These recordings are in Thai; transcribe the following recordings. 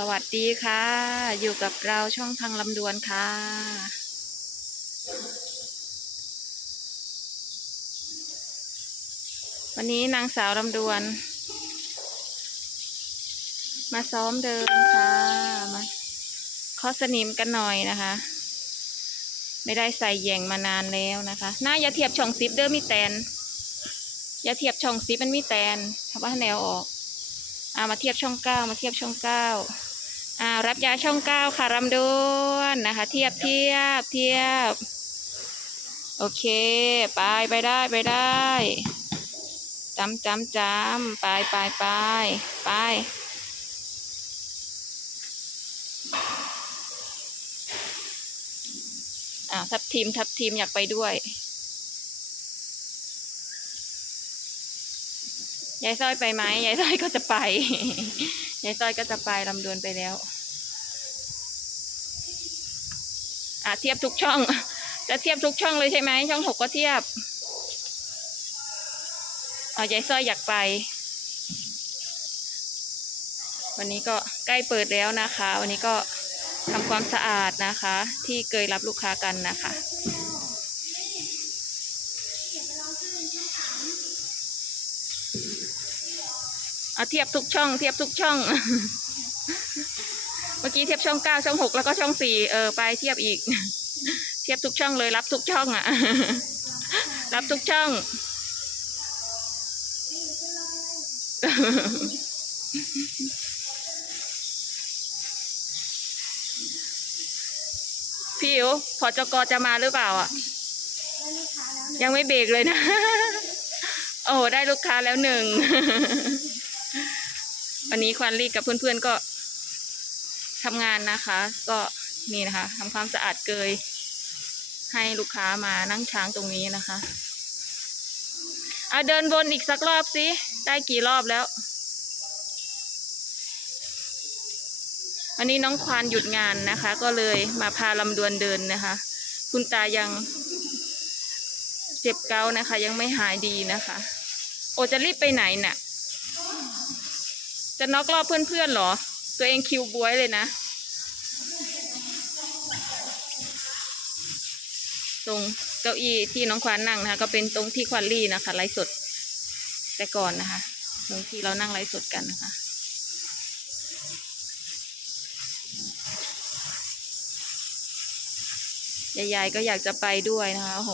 สวัสดีค่ะ อยู่กับเราช่องทางลำดวนค่ะ วันนี้นางสาวลำดวน มาซ้อมเดินค่ะ มาเคอสนิมกันหน่อยนะคะ ไม่ได้ใส่แยงมานานแล้วนะคะหน้าอย่าเทียบช่องซิปเด้อมีแตนอย่าเทียบช่องซิปมันมีแตนถ้าว่าแนวออกอามาเทียบช่องเก้ามาเทียบช่องเก้า อ่ารับยาช่องเก้าค่ะรำดวนนะคะ เทียบเทียบเทียบ โอเค ไปไปได้ไปได้จำจำจำไปไปไปไปอ่าทับทีมทับทีมอยากไปด้วย ยายสร้อยไปไหมยายสร้อยก็จะไปยายสร้อยก็จะไปลำดวนไปแล้วอะเทียบทุกช่อง จะเทียบทุกช่องเลยใช่ไหมช่องหกก็เทียบอ๋อยายสร้อยอยากไป วันนี้ก็ใกล้เปิดแล้วนะคะ วันนี้ก็ทำความสะอาดนะคะ ที่เคยรับลูกค้ากันนะคะ เอาเทียบทุกช่อง เทียบทุกช่อง เมื่อกี้เทียบช่องเก้าช่องหกแล้วก็ช่องสี่เออไปเทียบอีก เทียบทุกช่องเลยรับทุกช่องอะ รับทุกช่อง พี่อิ๋วพอจกจะมาหรือเปล่าอะ ยังไม่เบรกเลยนะ โอ้ได้ลูกค้าแล้วหนึ่ง วันนี้ควันรีกับเพื่อนๆก็ทำงานนะคะ ก็นี่นะคะทำความสะอาดเกย ให้ลูกค้ามานั่งช้างตรงนี้นะคะเอาเดินวนอีกสักรอบสิได้กี่รอบแล้ววันนี้น้องควานหยุดงานนะคะ ก็เลยมาพาลำดวนเดินนะคะ คุณตายังเจ็บเกานะคะ ยังไม่หายดีนะคะ โอจะรีบไปไหนน่ะ จะน็อกรอบเพื่อนๆหรอ ตัวเองคิวบวยเลยนะ ตรงเก้าอี้ที่น้องควานนั่งนะคะ ก็เป็นตรงที่ควานลี่นะคะไลฟ์สด แต่ก่อนนะคะ ตรงที่เรานั่งไลฟ์สดกันนะคะยายๆก็อยากจะไปด้วยนะคะโห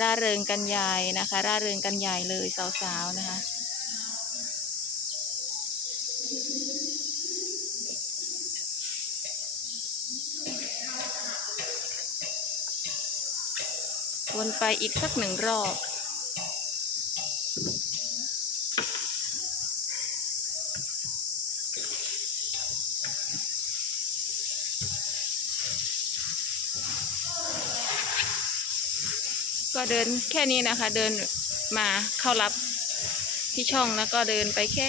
ร่าเริงกันใหญ่นะคะ ร่าเริงกันใหญ่เลยสาวๆนะคะ วนไปอีกสักหนึ่งรอบ ก็เดินแค่นี้นะคะ เดินมาเข้ารับที่ช่องแล้วก็เดินไปแค่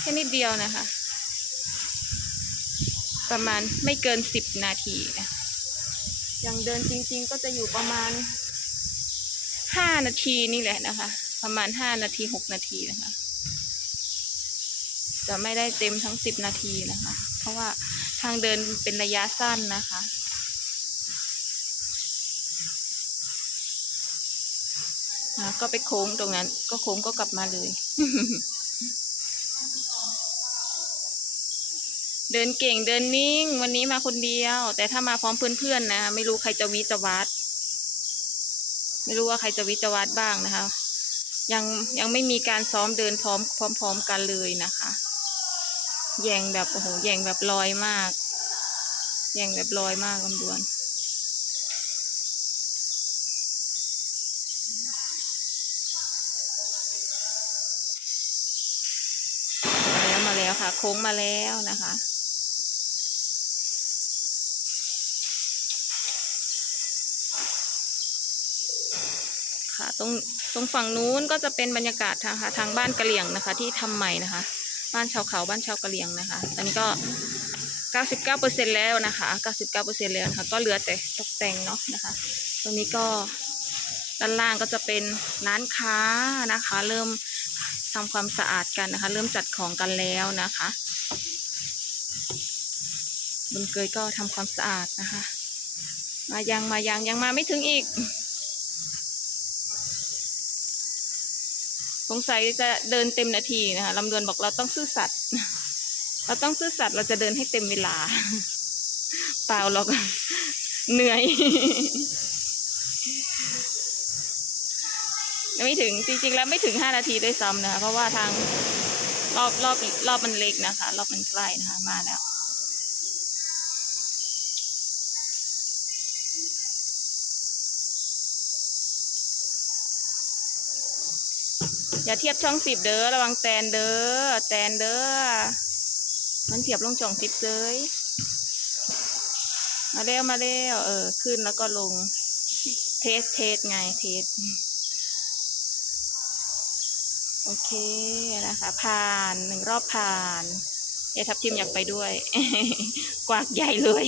แค่นิดเดียวนะคะ ประมาณไม่เกินสิบนาทีนะยังเดินจริง ๆ ก็จะอยู่ประมาณห้านาทีนี่แหละนะคะ ประมาณห้านาทีหกนาทีนะคะ จะไม่ได้เต็มทั้งสิบนาทีนะคะ เพราะว่าทางเดินเป็นระยะสั้นนะคะะก็ไปโค้งตรงนั้น ก็โค้งก็กลับมาเลย เดินเก่งเดินนิ่ง วันนี้มาคนเดียว แต่ถ้ามาพร้อมเพื่อนๆนะ ไม่รู้ใครจะวิจวัด ไม่รู้ว่าใครจะวิจวัดบ้างนะคะ ยังยังไม่มีการซ้อมเดินพร้อม พร้อม ๆ กันเลยนะคะ แย่งแบบโอ้โหแย่งแบบลอยมาก แย่งแบบลอยมากลำดวน มา ค่ะโค้งมาแล้วนะคะ ค่ะตรงตรงฝั่งนู้นก็จะเป็นบรรยากาศทางค่ะทางบ้านกะเหลี่ยงนะคะ ที่ทำใหม่นะคะ บ้านชาวเขาบ้านชาวกะเหลี่ยงนะคะ ตอนนี้ก็99%แล้วนะคะ99%แล้วนะคะก็เหลือแต่ตกแต่งเนาะนะคะ ตรงนี้ก็ด้านล่างก็จะเป็นร้านค้านะคะ เริ่ม ทำความสะอาดกันนะคะ เริ่มจัดของกันแล้วนะคะบุญเกยก็ทำความสะอาดนะคะ มายังมายังยังมาไม่ถึงอีก สงสัยจะเดินเต็มนาทีนะคะลำดวนบอกเราต้องซื่อสัตย์เราต้องซื่อสัตย์เราจะเดินให้เต็มเวลา เปล่าหรอกเหนื่อย ยังไม่ถึงจริงๆแล้วไม่ถึงห้านาทีด้วยซ้ำนะคะ เพราะว่าทางรอบรอบรอบมันเล็กนะคะ รอบมันใกล้นะคะ มาแล้วอย่าเทียบช่องสิบเด้อระวังแตนเด้อแตนเด้อมันเทียบลงช่องสิบเลยมาเร็วมาเร็วเออ ขึ้นแล้วก็ลง เทสเทสไงเทส โอเคนะคะ ผ่านหนึ่งรอบผ่านเอทับทิมอยากไปด้วย กวากใหญ่เลย